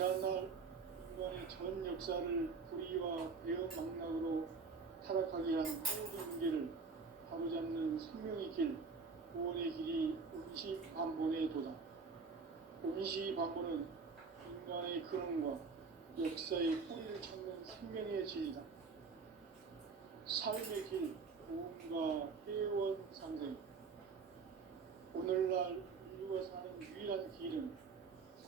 지난날 인간의 전 역사를 불의와 배은망락으로 타락하게 한 모든 문제를 바로잡는 생명의 길, 구원의 길이 음시반본에 도다. 음시반본은 인간의 근원과 역사의 뿌리를 찾는 생명의 진리다. 삶의 길, 구원과 회원 상생. 오늘날 인류가 사는 유일한 길은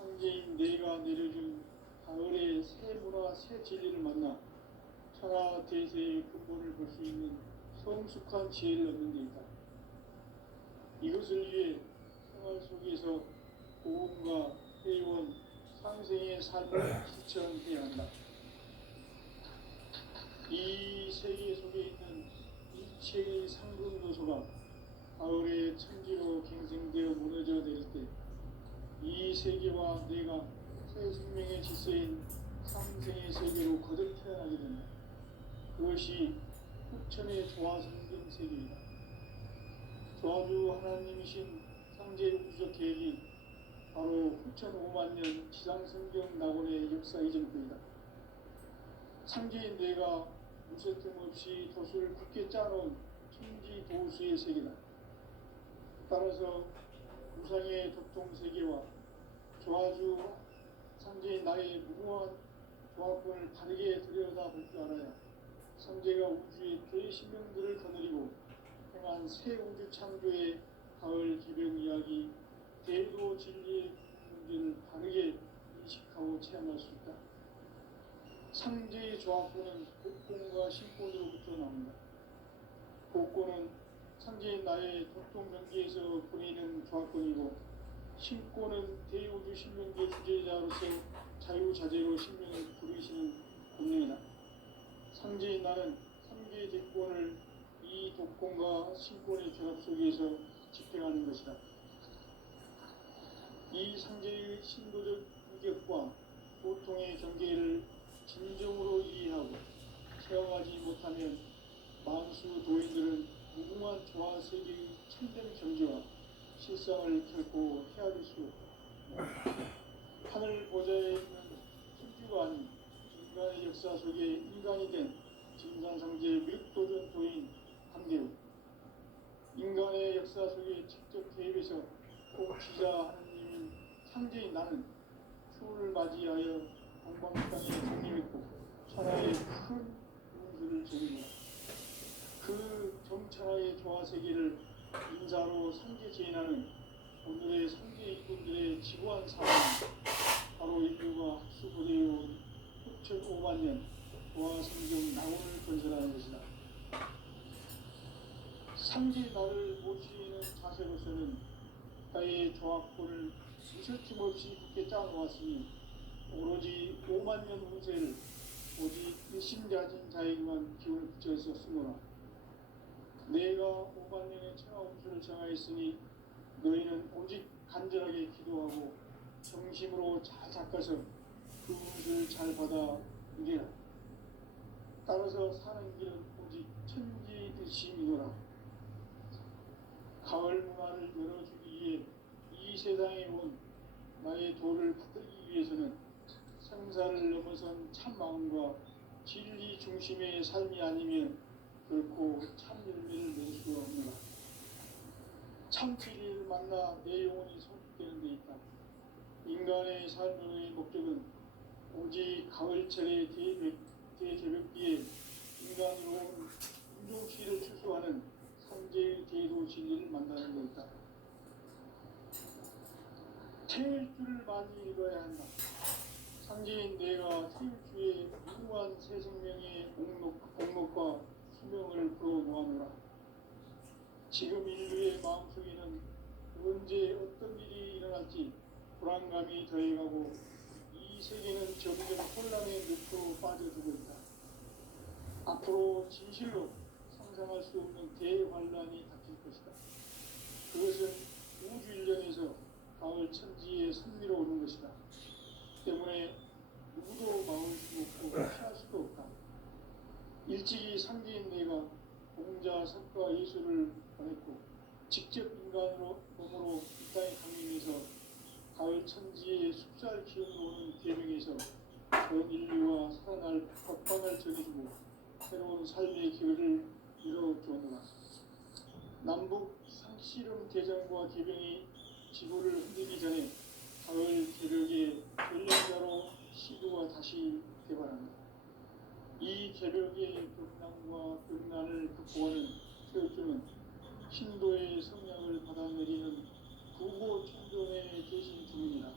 상제인 내가 내려준 가을의 새 문화, 새 진리를 만나 천하 대세의 근본을 볼 수 있는 성숙한 지혜를 얻는 데 있다. 이것을 위해 생활 속에서 고음과 회원, 상생의 삶을 실천해야 한다. 이 세계 속에 있는 일체의 상급 요소가 가을의 천지로 갱생되어 무너져 내릴 때 이 세계와 내가 새 생명의 질서인 상생의 세계로 거듭 태어나게 된다. 그것이 후천의 조화성경 세계이다. 조화주 하나님이신 상제 우주적 계획이 바로 후천 5만 년 지상성경 낙원의 역사 이전부이다. 상제인 내가 무쇠틈 없이 돛을 굳게 짜놓은 천지 도수의 세계다. 따라서 우상의 도통세계와 조화주 상제인 나의 무궁한 조합권을 바르게 들여다볼 줄 알아야 상제가 우주의 대신명들을 거느리고 행한 새 우주 창조의 가을 기병 이야기, 대도 진리의 문제를 바르게 인식하고 체험할 수 있다. 상제의 조합권은 복권과 신권으로부터 나온다. 복권은 상제인 나의 도통경기에서 보내는 조합권이고, 신권은 대우주 신명계 주제자로서 자유자재로 신명을 부르시는 권능이다. 상제인 나는 3개의 대권을 이 독권과 신권의 결합 속에서 집행하는 것이다. 이 상제의 신도적 위격과 고통의 경계를 진정으로 이해하고 체험하지 못하면 만수 도인들은 무궁한 조화 세계의 참된 경지와 실상을 결코 헤아릴 수 없다. 하늘 보좌에 있는 천주가 아닌 인간의 역사 속에 인간이 된 진산상제 묘도전 도인 한계우, 인간의 역사 속에 직접 개입해서 통치자 하느님인 상제인 나는 추후를 맞이하여 동방땅에 정립했고 천하의 큰 운수를 적입니다. 그 정천하의 조화세계를 인사로 상계 제인하는 오늘의 상계 이분들의 지구한 사람, 바로 인류가 학수고대해온 후천 5만 년 조화성경 낙원을 건설하는 것이다. 상계 나를 모시는 자세로서는 나의 조합권을 무설침 없이 굳게 짜놓았으니 오로지 5만 년 운세를 오직 일심가진 자에게만 기운을 붙여서 쓰노라. 내가 5만 년의 천하 운수를 정하였으니 너희는 오직 간절하게 기도하고 정심으로 잘 닦아서 그 운수를 잘 받아 누리라. 따라서 사는 길은 오직 천지일심이노라. 가을 문화를 열어주기 위해 이 세상에 온 나의 도를 받들기 위해서는 생사를 넘어선 참마음과 진리 중심의 삶이 아니면 결코 참 열매를 낼 수 없노라. 참 진리를 만나 내 영혼이 성숙되는 데 있다. 인간의 삶의 목적은 오직 가을철의 대개벽기에 인간으로 운동시를 추수하는 상제의 대도 진리를 만나는 데 있다. 태일주를 많이 읽어야 한다. 상제인 내가 태일주의 무궁한 새 생명의 목록과 수명을 풀어놓아노라. 지금 인류의 마음속에는 언제 어떤 일이 일어날지 불안감이 더해가고 이 세계는 점점 혼란의 늪으로 빠져들고 있다. 앞으로 진실로 상상할 수 없는 대환란이 닥칠 것이다. 그것은 우주 일련에서 가을 천지에 선미로 오는 것이다. 때문에 누구도 막을 수 없고 피할 수도 없다. 일찍이 상제인 내가 공자, 석가, 예수를 보냈고 직접 인간으로 몸으로 이 땅에 강림해서 가을 천지의 숲살 기운으로 오는 계명에서 전 인류와 살아날 법방을 전해주고 새로운 삶의 기회를 이뤄주었노라. 남북 상씨름 대전과 개병이 지구를 흔들기 전에 가을 개벽의 전령자로 시도가 다시 개발합니다. 이 개벽의 벽난과 벽난을 극복하는 태극주는 신도의 성량을 받아내리는 구호 총전에 계신 중입니다.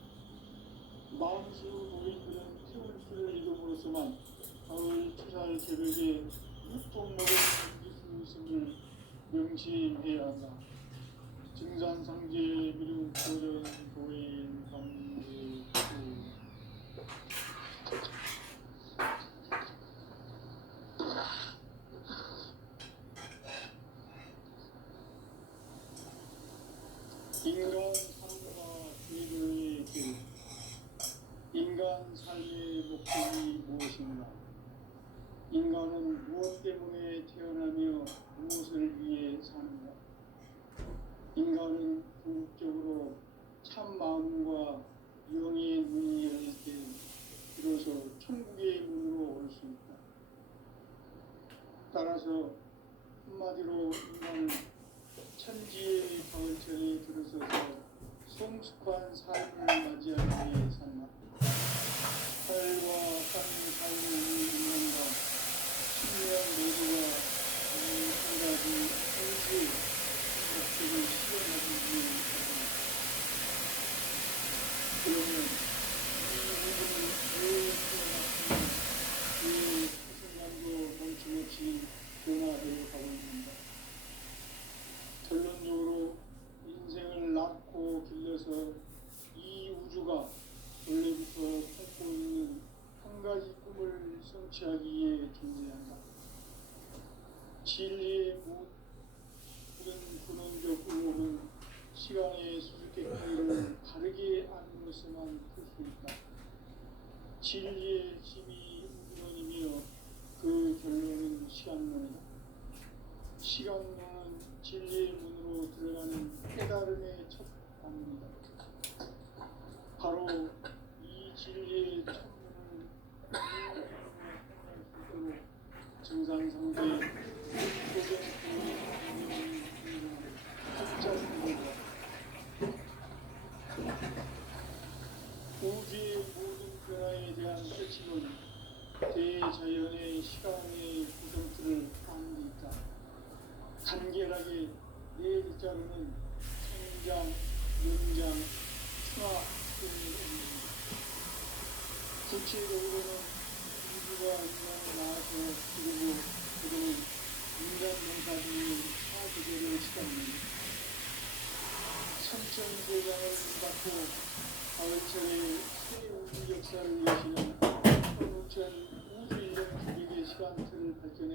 마음수 노인들은 태울 줄을 이름으로서만 가을 추살 개벽에 육통 먹을 기수 있음을 명시해야 한다. 증산상제 미륵 도전 도인 강제수 인간 삶과 주인의 길. 인간 삶의 목적이 무엇인가? 인간은 무엇 때문에 태어나며 무엇을 위해 사는가? 인간은 궁극적으로 참 마음과 영의 문이 열릴 때 비로소 천국의 문으로 올 수 있다. 따라서 한마디로 인간은 천지의 가을철에 들어서서 성숙한 삶을 맞이하기 위해 산다. 하늘과 땅의 삶을 위해 인간과 신명 모두가 이 한 가지 현실 목적을 실현하기 위해 산다. 그러면 이 우주는 왜 태어났으며 왜 순간도 멈춤없이 변화되어 가고 있는가? 결론적으로 인생을 낳고 길러서 이 우주가 원래부터 품고 있는 한 가지 꿈을 성취하기 위해 존재한다. 진리의 모든 근원적 의혹은 시간의 수수께끼를 바르게 알므로서만 풀 수 있다. 진리의 힘이 우주론이며 그 결론은 시간론이다. 시간론은 진리의 문으로 들어가는 깨달음의 첫 방문이다. 바로 이 진리의 첫문을 이해할 수 있도록 증산상제 소견 학자입니다. 우주의 모든 변화에 대한 끝임은 대자연의 시간의 구성틀을 아는 데 있다. 간결하게 네 글자로는 성장, 연장, 순화 등입니다. 구체적으로는 우주가 인간을 낳아서 기르고 그리고 인간 농사 등의 사계절을 시작합니다. 천천세상을 받고 가을철에 새 우주 역사를 여시는 천우천 우주 일년 기백의 시간틀을 밝혀낸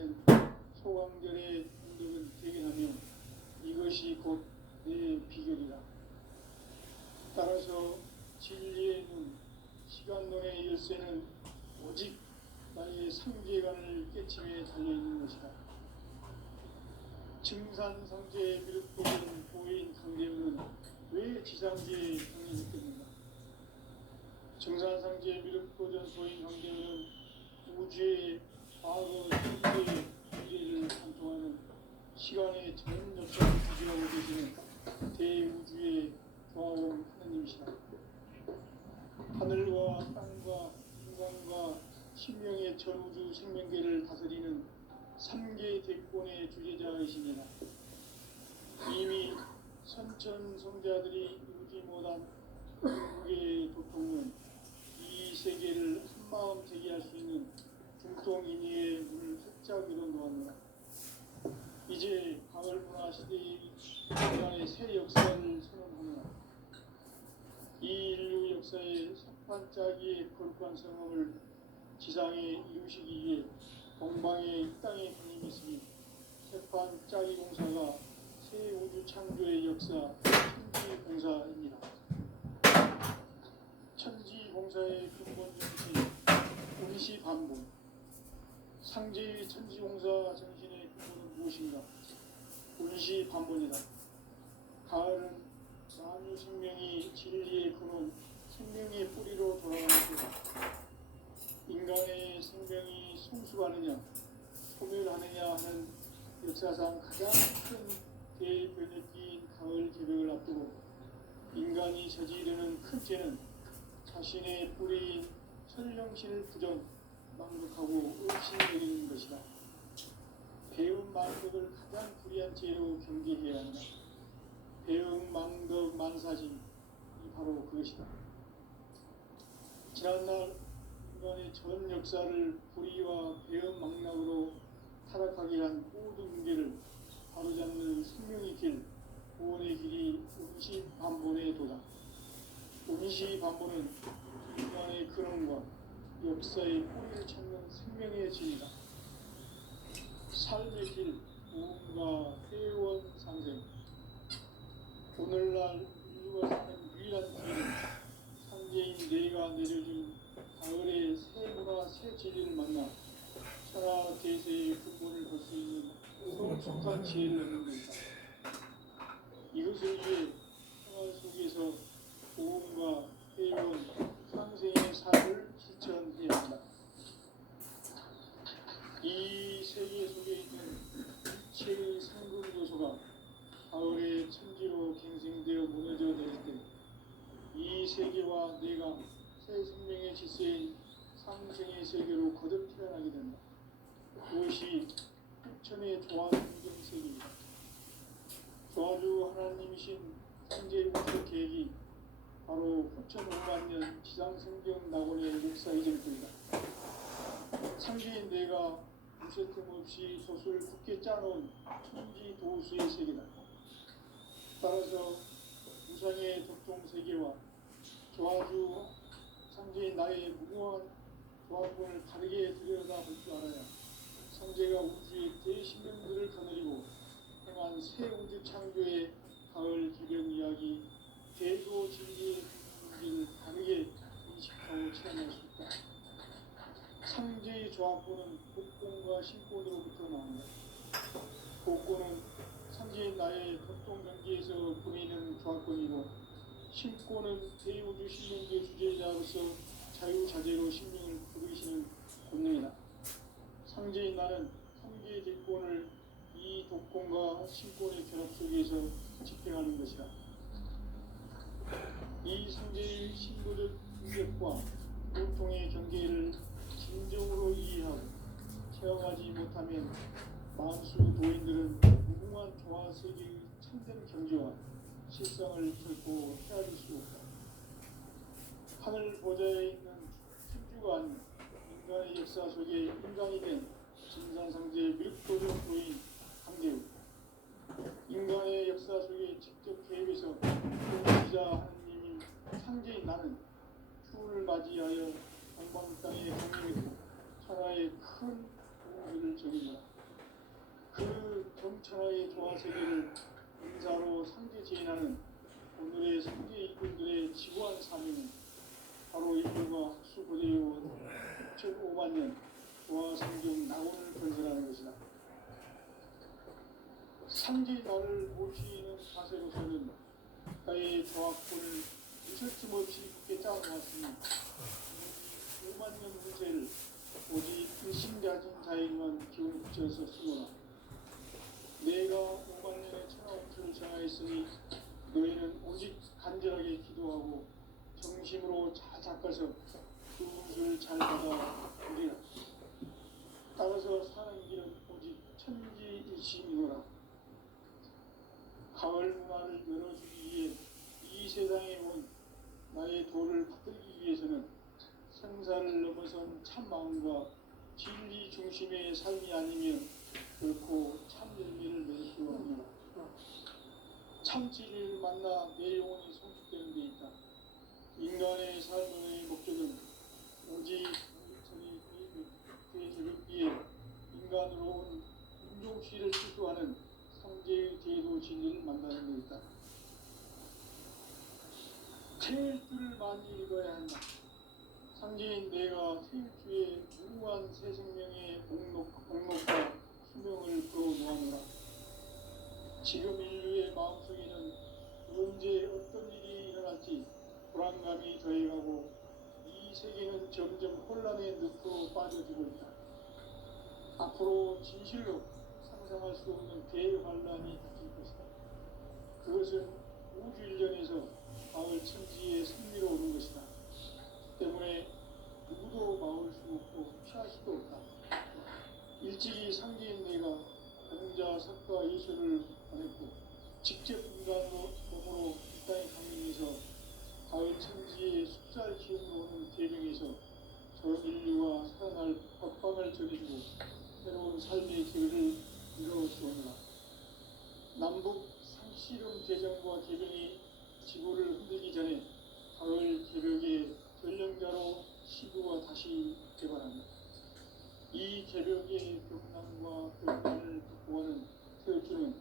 소강절의 운동은 대견하며 이것이 곧 내 비결이다. 따라서 진리의 눈, 시간론의 열쇠는 오직 나의 상계관을 깨침에 달려있는 것이다. 증산상제 미륵도전 보인 강대우는 왜 지상계에 정해졌겠는가? 증산상제 미륵도전 보인 강대우는 우주의 과거, 현재, 미래를 관통하는 시간의 전 역사를 구지하고 계시는 대우주의 교화원 하느님이시다. 하늘과 땅과 인간과 신명의 전우주 생명계를 다스리는 3개 대권의 주제자이시니라. 이미 선천성자들이 이루지 못한 중국의 도통은 이 세계를 한마음 되게 할 수 있는 중통인의의 문을 활짝 열어놓았노라. 이제 가을 문화 시대의 인간의 새 역사를 선언하노라. 이 인류 역사의 석판짜기의 거룩한 성험을 지상에 이루시기 위해 동방의 이 땅에 군림했으니 석판짜기 공사가 새 우주 창조의 역사 천지공사입니다. 천지공사의 근본 정신 운시반복. 상제의 천지공사 정신의 근본은 무엇인가? 운시반복이다. 가을은 만유 생명이 진리의 근원, 생명의 뿌리로 돌아가는 것, 인간의 생명이 성숙하느냐 소멸하느냐 하는 역사상 가장 큰 대변혁기인 가을 개벽을 앞두고 인간이 저지르는 큰 죄는 자신의 뿌리인 천령신을 부정, 망극하고 의심내리는 것이다. 배움 망덕을 가장 불의한 죄로 경계해야 한다. 배움 망덕 만사진이 바로 그것이다. 지난날 인간의 전 역사를 불의와 배움 망락으로 타락하게 한 모든 문제를 바로잡는 생명의 길, 구원의 길이 운시반본의 도다. 운시반본은 인간의 근원과 역사의 뿌리를 찾는 생명의 진이다. 삶의 길, 구원과 회원 상생. 오늘날 인류가 사는 유일한 길은 상제인 내가 내려준 가을의 새 문화 새 진리를 만나 천하 대세의 근본을 볼 수 있는 성숙한 지혜를 얻는 것이다. 이것을 위해 생활 속에서 보험과 회원, 상생의 삶을 실천해야 한다. 이 세계 속에 있는 일체의 상급 요소가 가을의 천지로 갱생되어 무너져 내릴 때 이 세계와 내가 새 생명의 질서인 상생의 세계로 거듭 태어나게 된다. 그것이 흑천의 조화성경 세계이다. 조화주 하나님이신 창제 우주 계획이 바로 9,500년 지상성경 낙원의 역사 이전입니다. 창조인 내가 무쇠 틈 없이 돛을 굳게 짜놓은 천지 도수의 세계다. 따라서 우상의 독종 세계와 조화주 창조인 나의 무모한 조합권을 다르게 들여다볼 줄 알아야 창조가 우주의 대신령들을 거느리고 행한 새 우주 창조의 가을 기병 이야기, 대도 진리의 문제를 다르게 인식하고 체험할 수 있다. 창조의 조합권은 복권과 신권으로부터 나온다. 복권은 창조인 나의 독종 경계에서 보내는 조합권이고, 신권은 대우주 신령의 주제자로서 자유자재로 신명을 부르시는 권능이다. 상제인 나는 상제의 대권을 이 독권과 신권의 결합 속에서 집행하는 것이다. 이 상제의 신도적 인격과 고통의 경계를 진정으로 이해하고 체험하지 못하면 만수 도인들은 무궁한 조화 세계의 참된 경지와 실상을 결코 헤아릴 수 없다. 하늘 보좌에 있는 천주가 아닌 인간의 역사 속에 인간이 된 진산상제의 밀도적 도인 강대우, 인간의 역사 속에 직접 개입해서 통치자 하느님인 상제인 나는 추운을 맞이하여 동방 땅에 강림했고 천하의 큰 공주를 정의하라. 그 정천하의 조화세계를 인사로 상제 제인하는 오늘의 상제 이군들의 지구한 사명은 바로 인류가 학수고대해온 9,500만 년 조화성경 낙원을 건설하는 것이다. 상제 나를 모시는 자세로서는 나의 조합권을 있을 틈 없이 굳게 짜놓았으니 5만 년 후세를 오직 일심 가진 자에게만 기운 붙여서 쓰노라. 내가 5만 년의 천하옥수를 정하였으니 너희는 오직 간절하게 기도하고 정심으로 잘 닦아서 그 운수를 잘 받아 우리라. 따라서 사는 길은 오직 천지일심이노라. 가을 문화를 열어주기 위해 이 세상에 온 나의 도를 받들기 위해서는 생사를 넘어선 참 마음과 진리 중심의 삶이 아니면 결코 참 열매를 낼 수 없노라. 참 진리를 만나 내 영혼이 성숙되는 데 있다. 인간의 삶의 목적은 오직 대저격기에 인간으로 온 인종시를 추구하는 상제의 제도 진리를 만나는 데 있다. 태일주를 많이 읽어야 한다. 상제인 내가 태일주의 무궁한 새 생명의 목록과 수명을 풀어놓아노라. 지금 인류의 마음속에는 언제 어떤 일이 일어날지 불안감이 더해가고 이 세계는 점점 혼란의 늪으로 빠져들고 있다. 앞으로 진실로 상상할 수 없는 대환란이 닥칠 것이다. 그것은 우주 일련에서 가을 천지의 승리로 오는 것이다. 때문에 누구도 막을 수 없고 피할 수도 없다. 일찍이 상계인 내가 공자 석가 예수를 보냈고 직접 인간으로 몸으로 이 땅에 강림해서 가을 천지의 숫살 기운으로 오는 대명에서 전 인류와 살아날 법방을 전해주고 새로운 삶의 길을 이루어주오노라. 남북 상씨름 대전과 개병이 지구를 흔들기 전에 가을 개벽의 전령자로 시구가 다시 개발한다. 이 개벽의 병난과 병난을 극복하는 태어주는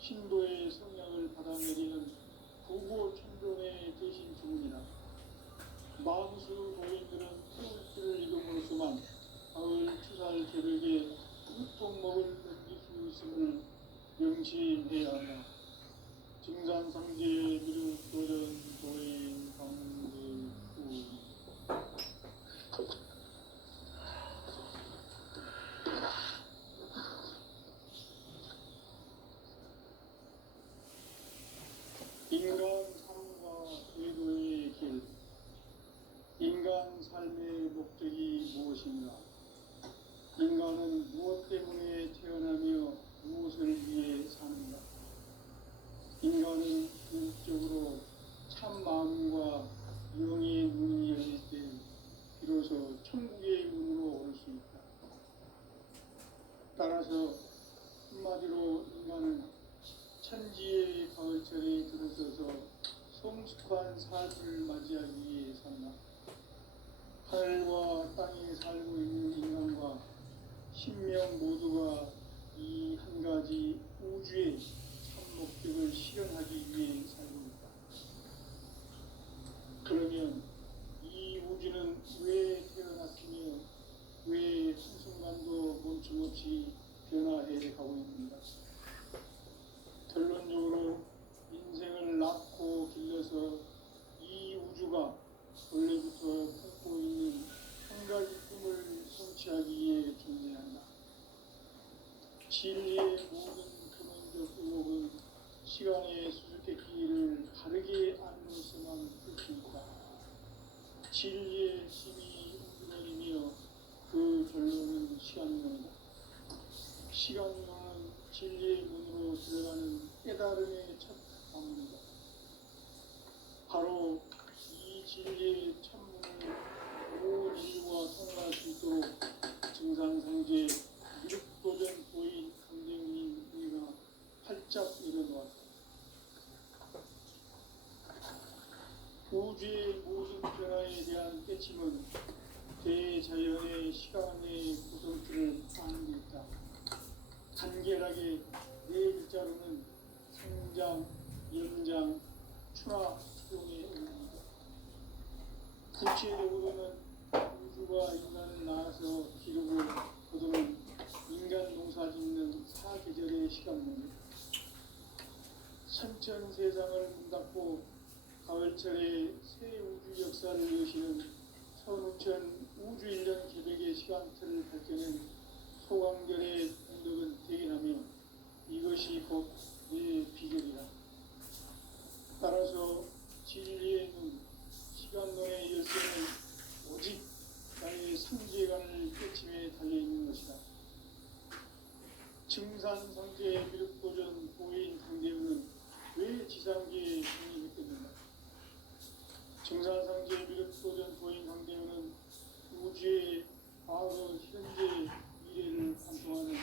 신도의 성향을 받아내리는 부고 천종의 대신 주문이다. 망수 도인들은 태울 길을 이름으로서만 가을 추살 개벽의 끝통목을 넘길 수 있음을 명심해야 한다. 증산상제 미륵 도전 도인 강대구 인간 삶과 외도의 길. 인간 삶의 목적이 무엇인가? 인간은 무엇 때문에 태어나며 무엇을 위해 사는가? 인간은 궁극적으로 참 마음과 영의 문이 열릴 때 비로소 천국의 문으로 오를 수 있다. 따라서 한마디로 인간은 천지의 가을철에 들어서서 성숙한 삶을 맞이하기 위해 산다. 하늘과 땅에 살고 있는 인간과 신명 모두가 이 한 가지 우주의 참 목적을 실현하기 위해 살고 있다. 그러면 이 우주는 왜 태어났으며 왜 한순간도 멈춤없이 변화해 가고 있는가? 결론적으로 인생을 낳고 길러서 이 우주가 원래부터 품고 있는 한 가지 꿈을 성취하기 위해 존재한다. 진리의 모든 근원적 의혹은 시간의 수수께끼를 바르게 알면서만 풀 수 있다. 진리의 힘이 우주론이며 그 결론은 시간론이다. 시간론은 진리의 문으로 들어가는 깨달음의 첫 방문이다. 바로 이 진리의 천문을 온 인류가 통과할 수 있도록 증산상제 미륵도전 도인 강대훈이 우리가 활짝 일어놓았다. 우주의 모든 변화에 대한 깨침은 대자연의 시간의 구성틀을 아는 데 있다. 간결하게 네 글자로는 성장, 연장, 추락, 추종의 의미입니다. 구체적으로는 우주가 인간을 낳아서 기르고 거두는 인간 농사 짓는 사계절의 시간입니다. 선천 세상을 문닫고 가을철에 새 우주 역사를 여시는 선우천 우주일년 개벽의 시간틀을 밝혀낸 소강결의 공덕은 대견하며 이것이 곧 내 비결이다. 따라서 진리의 눈, 시간론의 열쇠는 오직 나의 상제관을 깨침에 달려있는 것이다. 증산상제 미륵도전 도인 강대훈은 왜 지상계에 승리했겠는가? 증산상제 미륵도전 도인 강대훈은 우주의 과거, 현재, 미래를 관통하는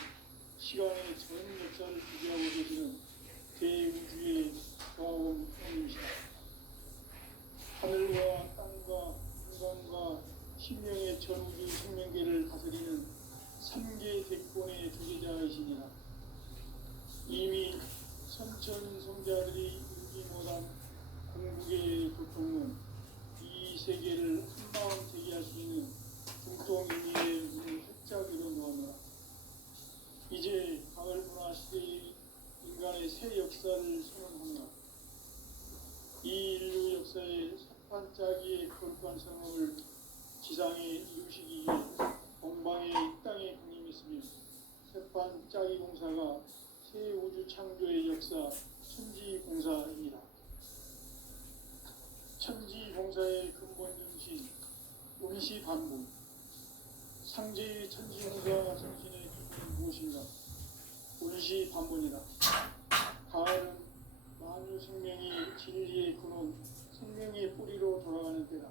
시간의 전 역사를 주재하고 계시는 대우주의 과원 형님이시다. 하늘과 땅과 인간과 신명의 전우주 생명계를 다스리는 3계 대권의 주제자이시니라. 이미 선천성자들이 이루지 못한 궁극의 교통은 이 세계를 한마음 되게 할 수 있는 중통인미의 문을 활짝 열어놓았노라. 이제 가을 문화 시대의 인간의 새 역사를 선언하노라. 이 인류 역사의 석판짜기의 거룩한 성험을 지상에 이루시기 위해 동방의 이 땅에 강림했으며 석판짜기 공사가 새 우주 창조의 역사 천지공사입니다. 천지공사의 근본 정신 운시반복. 상제의 천지공사 정신의 기준은 무엇인가? 운시반복이다. 가을은 만유 생명이 진리의 근원, 생명의 뿌리로 돌아가는 때다.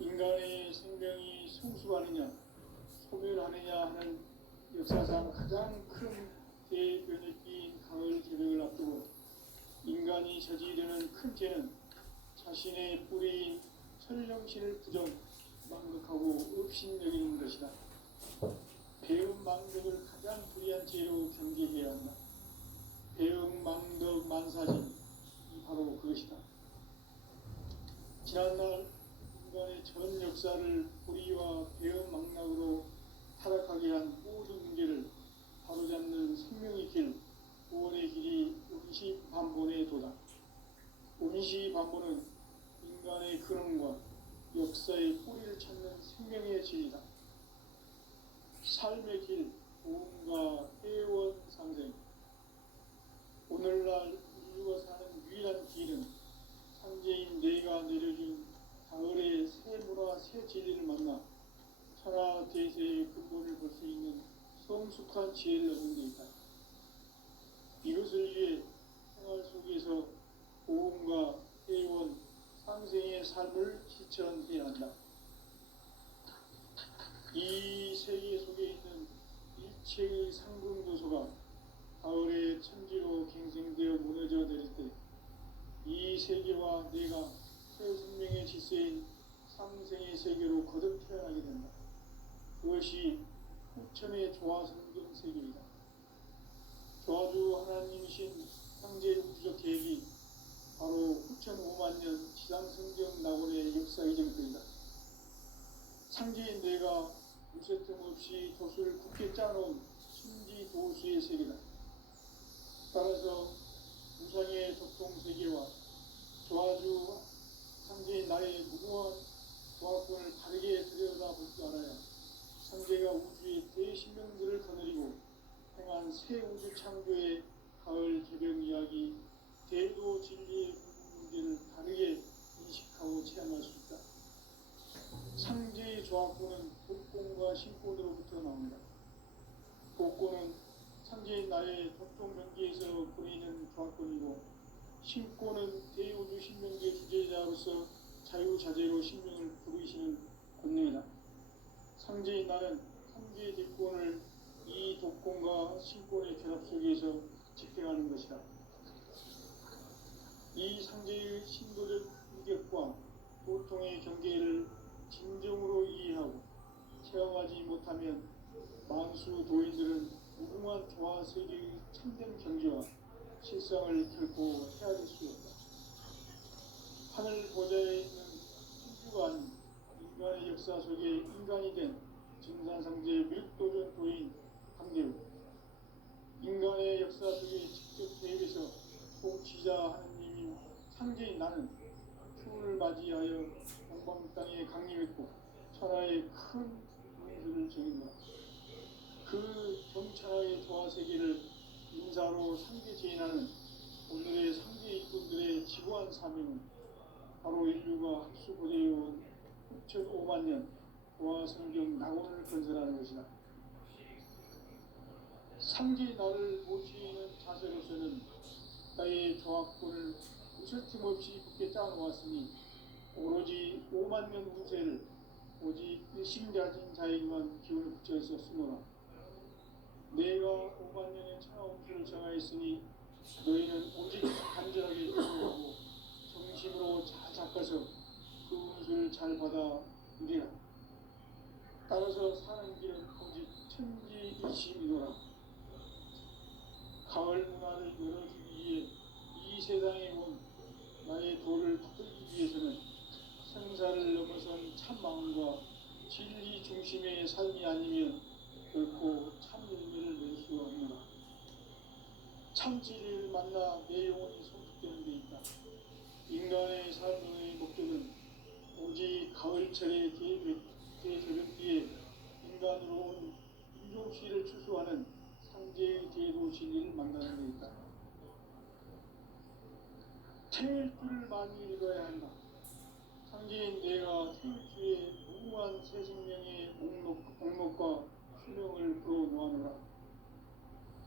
인간의 생명이 성숙하느냐, 소멸하느냐 하는 역사상 가장 큰 대변의 끼인 가을 개벽을 앞두고 인간이 저지르는 큰 죄는 자신의 뿌리인 천령신을 부정, 망극하고 업신여기는 것이다. 배움 망덕을 가장 불의한 죄로 경계해야 한다. 배움 망덕 만사진이 바로 그것이다. 지난날 인간의 전 역사를 불의와 배움 망락으로 타락하게 한 모든 문제를 바로잡는 생명의 길, 구원의 길이 운시반본의 도다. 운시반본은 인간의 근원과 역사의 뿌리를 찾는 생명의 진리다. 삶의 길, 도움과 회원 상생. 오늘날 인류가 사는 유일한 길은 창제인 내가 내려준 가을의 새 문화, 새 진리를 만나 천하 대세의 근본을 볼 수 있는 성숙한 지혜를 얻는 데 있다. 이것을 위해 생활 속에서 보험과 회원, 상생의 삶을 실천해야 한다. 이 세계 속에 있는 일체의 상금도서가 가을의 천지로 갱생되어 무너져 내릴 때 이 세계와 내가 새 생명의 질서인 상생의 세계로 거듭 태어나게 된다. 그것이 후천의 조화성경 세계이다. 조화주 하나님이신 창제 우주적 계획이 바로 후천 5만 년 지상성경 낙원의 역사 이전부터이다. 창제인 내가 무쇠틈 없이 도수를 굳게 짜놓은 신지 도수의 세계다. 따라서 우상의 적동세계와 조화주 창제인 나의 무모한 조화권을 다르게 들여다볼 줄 알아야 창제가 우주의 대신명들을 거느리고 행한 새 우주 창조의 가을 개벽 이야기, 대도 진리의 문제를 다르게 인식하고 체험할 수 있다. 창제의 조화권은 복권과 신권으로부터 나온다. 복권은 창제인 나의 적동 경계에서 보이는 조화권이고, 신권은 대우주 신명계 주제자로서 자유자재로 신명을 부르시는 권능이다. 창제인 나는 창제의 대권을 이 독권과 신권의 결합 속에서 집행하는 것이다. 이 창제의 신도적 인격과 보통의 경계를 진정으로 이해하고 체험하지 못하면 만수 도인들은 무궁한 조화세계의 참된 경지와 실상을 결코 헤아릴 수 없다. 하늘 보좌에 있는 신주가 아닌 인간의 역사 속에 인간이 된 증산상제 밀도전 도인 강대우, 인간의 역사 속에 직접 개입해서 통치자 하느님인 창제인 나는 추운을 맞이하여 동방 땅에 강림했고 천하의 큰 문수를 정인다. 그 경천하의 조화세계를 인사로 상대 제인하는 오늘의 상대 일꾼들의 지고한 사명은 바로 인류가 학수고대해온 6,5만 년 조화성경 낙원을 건설하는 것이다. 상제의 나를 모시는 자세로서는 나의 조합권을 무설팀 없이 굳게 짜놓았으니 오로지 5만 년 운세를 오직 일심자진 자에게만 기운을 붙여 있었으므로 내가 5만 년의 천하 운수를 정하였으니 너희는 오직 간절하게 기도하고 정심으로 잘 닦아서 그 운수를 잘 받아 누리라. 따라서 사는 길은 오직 천지일심이노라. 가을 문화를 열어주기 위해 이 세상에 온 나의 도를 붙들기 위해서는 생사를 넘어선 참마음과 진리 중심의 삶이 아니면 결코 참 열매를 낼 수 없노라. 참 진리를 만나 내 영혼이 성숙되는 데 있다. 인간의 삶의 목적은 오직 가을철의 대저변기에 인간으로 온 인종씨를 추수하는 상제의 제도 진리를 만나는 데 있다. 태일 줄을 많이 읽어야 한다. 상제인 내가 태일 줄에 무한 새 생명의 목록과 수명을 불어놓아노라.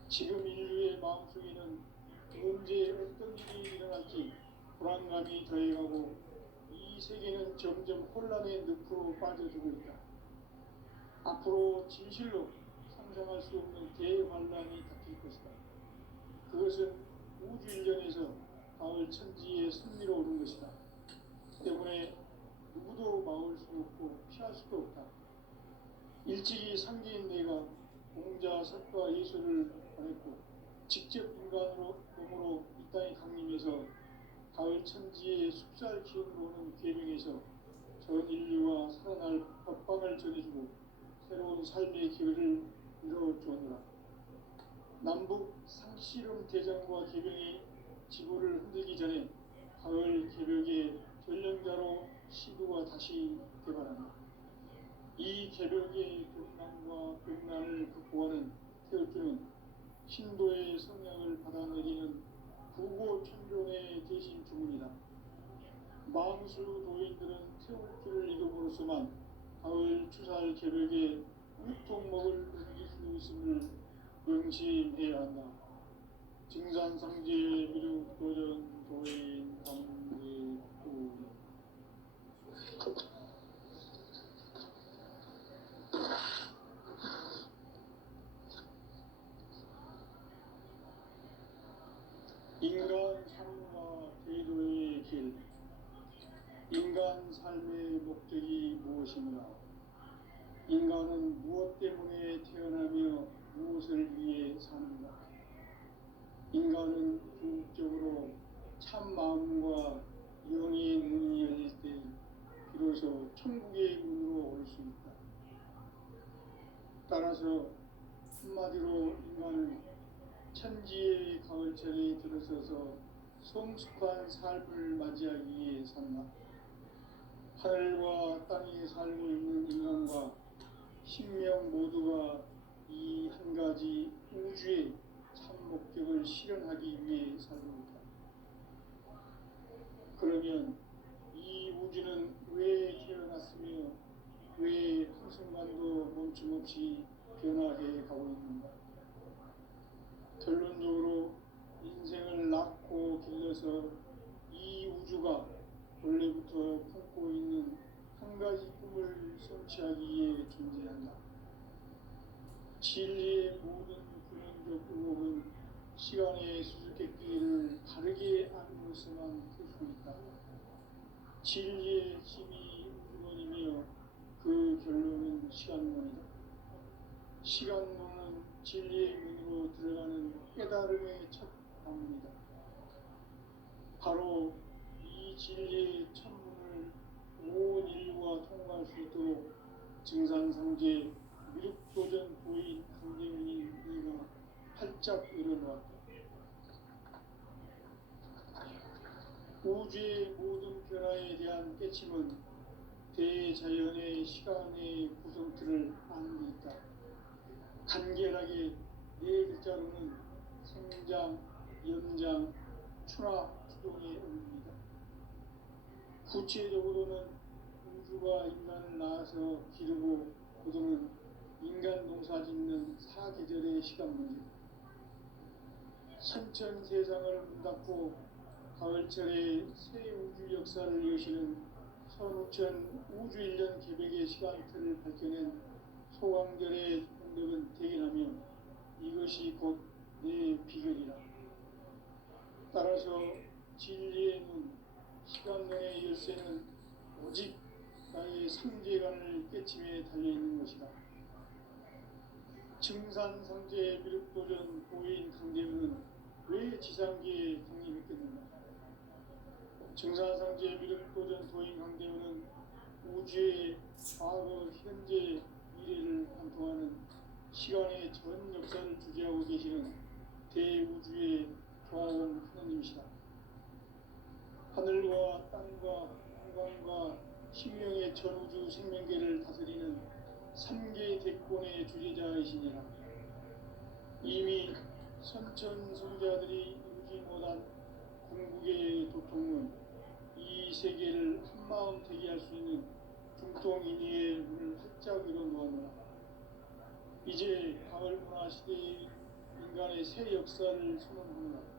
지금 인류의 마음속에는 언제 어떤 일이 일어날지 불안감이 더해가고 이 세계는 점점 혼란의 늪으로 빠져들고 있다. 앞으로 진실로 상상할 수 없는 대환란이 닥칠 것이다. 그것은 우주일련에서 가을 천지의 승리로 오는 것이다. 때문에 누구도 막을 수 없고 피할 수도 없다. 일찍이 상제인 내가 공자, 석과 예수를 보냈고 직접 인간으로 몸으로 이 땅에 강림해서 가을 천지의 숙살 기운으로 오는 계명에서 전 인류와 살아날 법방을 전해주고 새로운 삶의 기회를 이뤄주었노라. 남북 상씨름 대장과 계명이 지구를 흔들기 전에 가을 개벽의 전령자로 시구가 다시 개발한다. 이 개벽의 경난과 병난을 극복하는 태엽주는 신도의 성향을 받아내리는 부고천종의 대신 주문이다. 망수 도인들은 태엽주를 읽음으로써만 가을 추살 개벽의 우통목을 넘길 수 있음을 명심해야 한다. 증산상제 미륵도전 도인 강제구 인간 삶과 제도의 길. 인간 삶의 목적이 무엇인가? 인간은 무엇 때문에 태어나며 무엇을 위해 사는가? 인간은 궁극적으로 참 마음과 영의 문이 열릴 때 비로소 천국의 문으로 올 수 있다. 따라서 한마디로 인간은 천지의 가을철에 들어서서 성숙한 삶을 맞이하기 위해 산다. 하늘과 땅에 살고 있는 인간과 신명 모두가 이 한 가지 우주의 참 목적을 실현하기 위해 살고 있다. 그러면 이 우주는 왜 태어났으며 왜 한순간도 멈춤없이 변화해 가고 있는가? 결론적으로 인생을 낳고 길러서 이 우주가 원래부터 품고 있는 한 가지 꿈을 성취하기 위해 존재한다. 진리의 모든 근원적 의혹은 시간의 수수께끼를 바르게 알므로서만 풀 수 있다. 진리의 힘이 우주론이며 그 결론은 시간론이다. 시간론은 진리의 문으로 들어가는 깨달음의 첫 방문이다. 바로 이 진리의 천문을 온 인류가 통과할 수 있도록 증산상제 미륵도전 도인 강제민이 네가 활짝 일어났다. 우주의 모든 변화에 대한 깨침은 대자연의 시간의 구성틀을 아는 데 있다. 간결하게 네 글자로는 생장, 연장, 추나, 추동의 의미입니다. 구체적으로는 우주가 인간을 낳아서 기르고 거두는 인간 농사 짓는 사계절의 시간 문제. 선천 세상을 문닫고 가을철에 새 우주 역사를 여시는 선우천 우주일년 개벽의 시간틀을 밝혀낸 소강절의 공덕은 대견하며 이것이 곧 내 비결이라. 따라서 진리의 문, 시간론의 열쇠는 오직 나의 상제관을 깨침에 달려있는 것이다. 증산상제 미륵도전 보인 강대문은 왜 지상계에 강림했겠는가? 증산상제 미륵도전 도인 강대문은 우주의 과거, 현재, 미래를 관통하는 시간의 전 역사를 주재하고 계시는 대우주의 조화원 하나님이시다. 하늘과 땅과 한강과 신명의 전우주 생명계를 다스리는 삼계 대권의 주제자이시니라. 이미 선천성자들이 이루지 못한 궁극의 도통은 이 세계를 한마음 되게 할 수 있는 중통인의의 문을 활짝 열어놓았노라. 이제 가을 문화 시대의 인간의 새 역사를 선언하노라.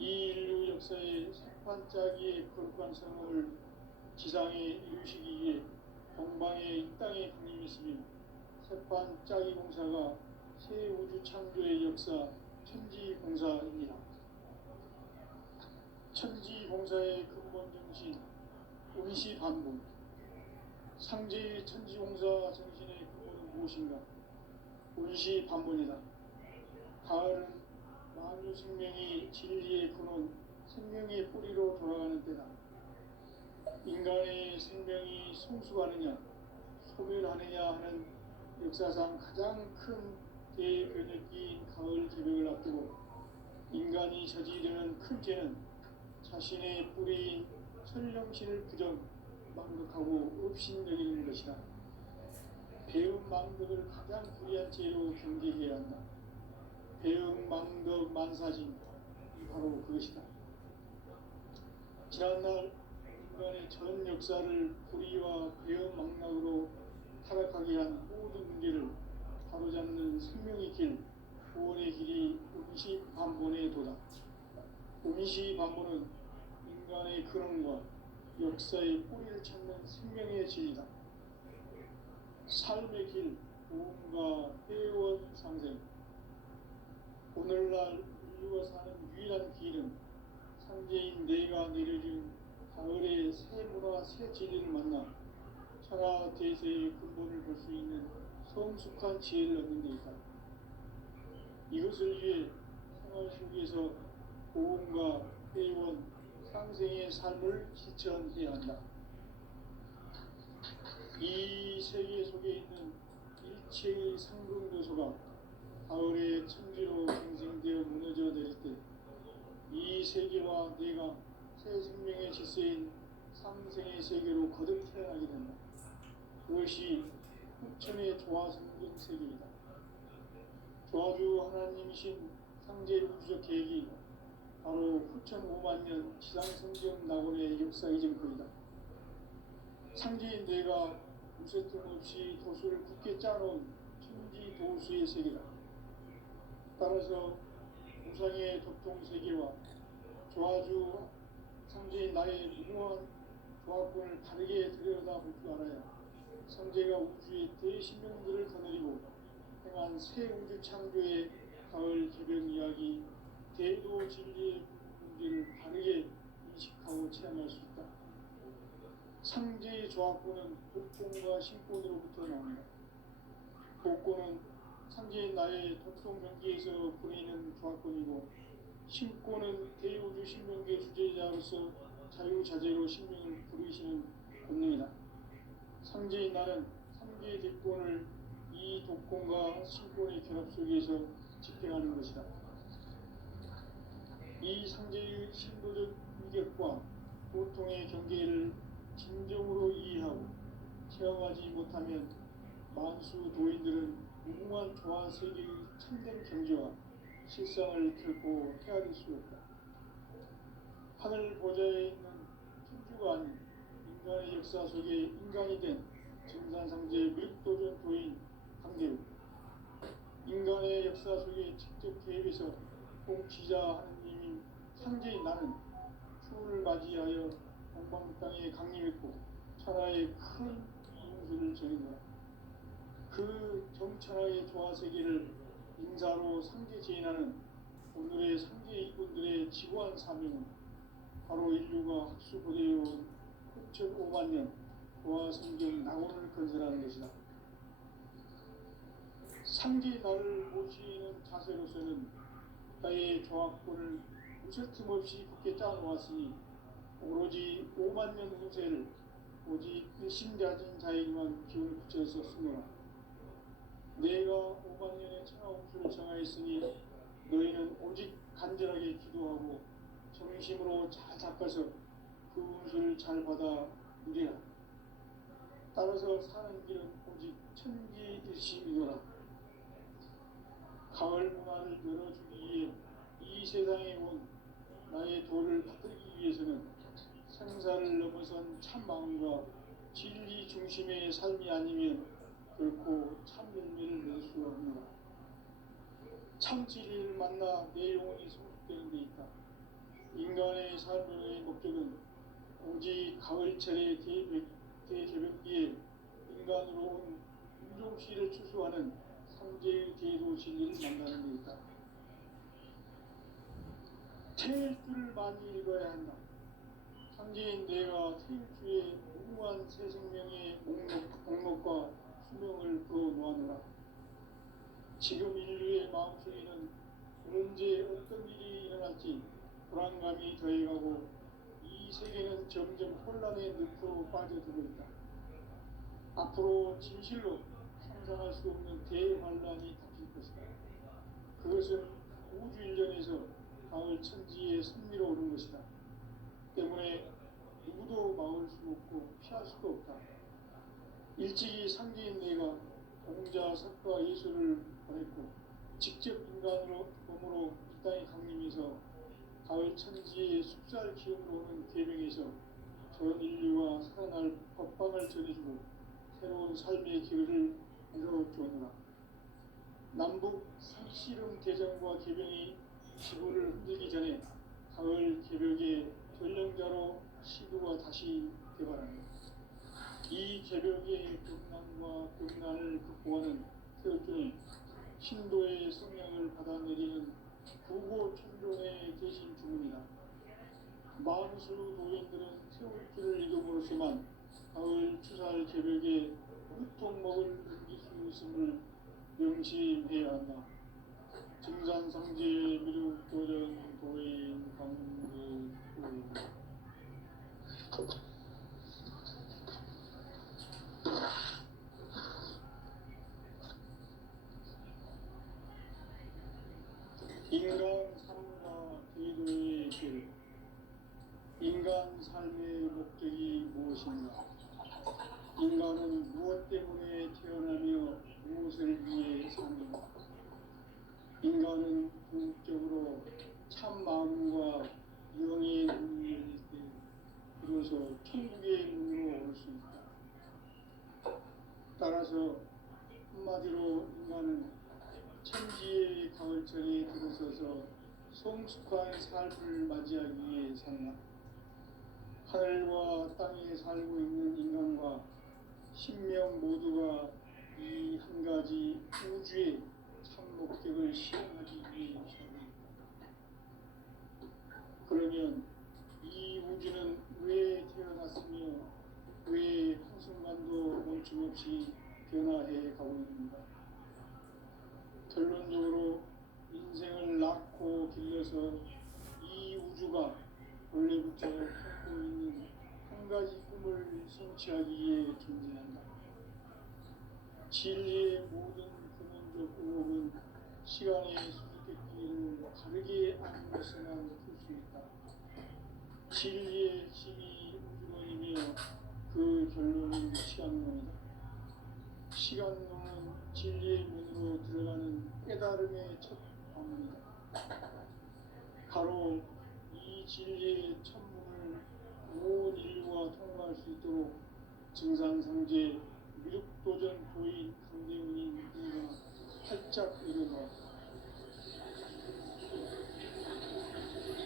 이 인류 역사의 새판짜기의 거룩한 성음을 지상에 이루시기 위해 동방의 이 땅에 강림했으며 새판짜기 공사가 새 우주 창조의 역사 천지공사입니다. 천지공사의 근본 정신 운시반복. 상제의 천지공사 정신의 근본은 무엇인가? 운시반복이다. 가을은 만유 생명이 진리의 근원, 생명의 뿌리로 돌아가는 때다. 인간의 생명이 성숙하느냐, 소멸하느냐 하는 역사상 가장 큰 대변혁기인 가을 개벽을 앞두고 인간이 저지르는 큰 죄는 자신의 뿌리인 천령신을 부정, 망극하고 업신여기는 것이다. 배음 망덕을 가장 불의한 죄로 경계해야 한다. 배음 망덕 만사진, 바로 그것이다. 지난날 인간의 전 역사를 불의와 배음 망락으로 타락하게 한 모든 문제를 바로잡는 생명의 길, 구원의 길이 운시반본의 도다. 운시반본은 인간의 근원과 역사의 뿌리를 찾는 생명의 진리다. 삶의 길, 구원과 회원 상생. 오늘날 인류가 사는 유일한 길은 상제인 내가 내려준 가을의 새 문화, 새 진리를 만나 천하 대세의 근본을 볼 수 있는 성숙한 지혜를 얻는 데 있다. 이것을 위해 생활 속에서 고음과 회원, 상생의 삶을 실천해야 한다. 이 세계 속에 있는 일체의 상승 요소가 가을의 천지로 갱생되어 무너져 내릴 때 이 세계와 내가 새 생명의 질서인 상생의 세계로 거듭 태어나게 된다. 그것이 후천의 조화성경 세계이다. 조화주 하나님이신 상제 우주적 계획이 바로 후천 5만 년 지상성경 낙원의 역사 이전거이다. 상제인 내가 무쇠틈 없이 도수를 굳게 짜놓은 천지 도수의 세계다. 따라서 우상의 도통 세계와 조화주 상제인 나의 무모한 조합권을 다르게 들여다볼 줄 알아야 상제가 우주의 대신명들을 거느리고 행한 새 우주 창조의 가을 개벽 이야기, 대도 진리의 문제를 바르게 인식하고 체험할 수 있다. 상제의 조합권은 복권과 신권으로부터 나옵니다. 복권은 상제인 나의 도통 경기에서 보내는 조합권이고, 신권은 대우주 신명계 주제자로서 자유자재로 신명을 부르시는 권능이다. 상제인 나는 상제의 대권을 이 독권과 신권의 결합 속에서 집행하는 것이다. 이 상제의 신도적 위격과 고통의 경계를 진정으로 이해하고 체험하지 못하면 만수 도인들은 무궁한 조화 세계의 참된 경지와 실상을 결코 헤아릴 수 없다. 하늘 보좌에 있는 천주가 아닌 인간의 역사 속에 인간이 된 정산상제 밀도전 도인 강대우, 인간의 역사 속에 직접 개입해서 공치자 하느님인 상제인 나는 추를 맞이하여 동방 땅에 강림했고 천하의 큰 이용수를 전했노라. 그 정천하의 조화세계를 인사로 상제 제인하는 오늘의 상제 이군들의 지구한 사명은 바로 인류가 학수고대해온 9,5만 년 조화성경 낙원을 건설하는 것이다. 상제 나를 모시는 자세로서는 나의 조합권을 무쇠 틈 없이 굳게 짜놓았으니 오로지 5만 년 후세를 오직 일심가진 자에게만 기운을 붙여서 쓰노라. 내가 5만 년의 천하홍수를 정하였으니 너희는 오직 간절하게 기도하고 정심으로 잘 닦아서 그 운수를 잘 받아 누리라. 따라서 사는 길은 오직 천지일심이노라. 가을 문화를 열어주기 위해 이 세상에 온 나의 도를 받들기 위해서는 생사를 넘어선 참 마음과 진리 중심의 삶이 아니면 결코 참 열매를 낼 수 없노라. 참 진리를 만나 내 영혼이 성숙되는 데 있다. 인간의 삶의 목적은 오직 가을철의 대개벽기에 인간으로 온 윤종씨를 추수하는 삼재의 대도 진리를 만나는 데 있다. 태일주를 많이 읽어야 한다. 상제인 내가 태일주의 무궁한 새 생명의 목록과 수명을 풀어놓았노라. 지금 인류의 마음속에는 언제 어떤 일이 일어날지 불안감이 더해가고 이 세계는 점점 혼란의 늪으로 빠져들고 있다. 앞으로 진실로 상상할 수 없는 대환란이 닥칠 것이다. 그것은 우주 일련에서 가을 천지에 승리로 오는 것이다. 때문에 누구도 막을 수 없고 피할 수도 없다. 일찍이 상제인 내가 공자, 석과 예수를 보냈고 직접 인간으로 몸으로 이 땅에 강림해서 가을 천지의 숲살 기업으로 오는 계명에서 전 인류와 살아날 법방을 전해주고 새로운 삶의 기회를 이뤄주었노라. 남북 상씨름 대전과 개병이 지구를 흔들기 전에 가을 개벽의 전령자로 시구가 다시 개발한다. 이 개벽의 벽난과 벽난을 극복하는 태극주는 신도의 성령을 받아내리는 구고천존의 대신 주문이다. 만수 노인들은 태극주를 이름으로서만 가을 추살 개벽에 우통먹을 넘길 수 있음을 명심해야 한다. 증산상제 미륵도전 도인 강구 인간 삶과 기도의 길. 인간 삶의 목적이 무엇인가? 인간은 무엇 때문에 태어나며 무엇을 위해 사는가? 인간은 궁극적으로 참 마음과 영의 눈이 열릴 때 비로소 천국의 문으로 올 수 있다. 따라서 한마디로 인간은 천지의 가을철에 들어서서 성숙한 삶을 맞이하기 위해 산다. 하늘과 땅에 살고 있는 인간과 신명 모두가 이 한 가지 우주의 참 목적을 실현하기 위해 살고 있다. 그러면 이 우주는 왜 태어났으며 왜 한순간도 멈춤없이 변화해 가고 있는가? 결론적으로 인생을 낳고 길러서 이 우주가 원래부터 갖고 있는 한 가지 꿈을 성취하기 위해 존재한다. 진리의 모든 근원적 의혹은 시간의 수수께끼를 다르게 아는 것에만 풀 수 있다. 진리의 핵심이 우주론이며 그 결론은 시간론이다. 시간론은 진리의 문으로 들어가는 깨달음의 첫 방문이다. 바로 이 진리의 첫 문을 온 인류가 통과할 수 있도록 증산상제 미륵도전 도인 강대훈이 누군가 활짝 일어나왔다.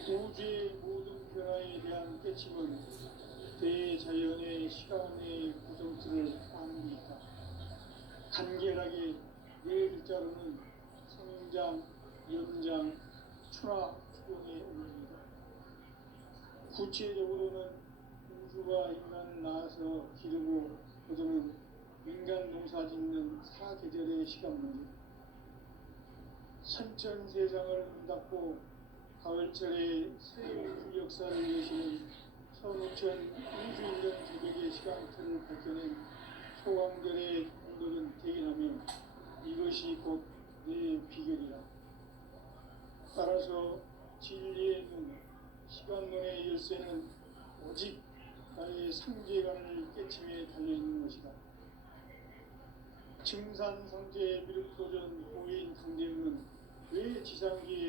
우주의 모든 변화에 대한 깨침은 대자연의 시간의 구성틀을 아는 데 있다. 간결하게 네 글자로는 생장, 연장, 추락, 추동의 원리이다. 구체적으로는 우주가 인간을 낳아서 기르고 거두는 인간 농사 짓는 사계절의 시간 문제. 선천세상을 문닫고 가을철에 새 우주 역사를 여시는 선우천 우주인전 개벽의 시간틀을 밝혀낸 소강절의 공덕은 대견하며 이것이 곧 내 비결이라. 따라서 진리의 눈, 시간론의 열쇠는 오직 나의 상제관을 깨침에 달려있는 것이다. 증산성제 미륵도전 호인 강대응은 왜 지상기에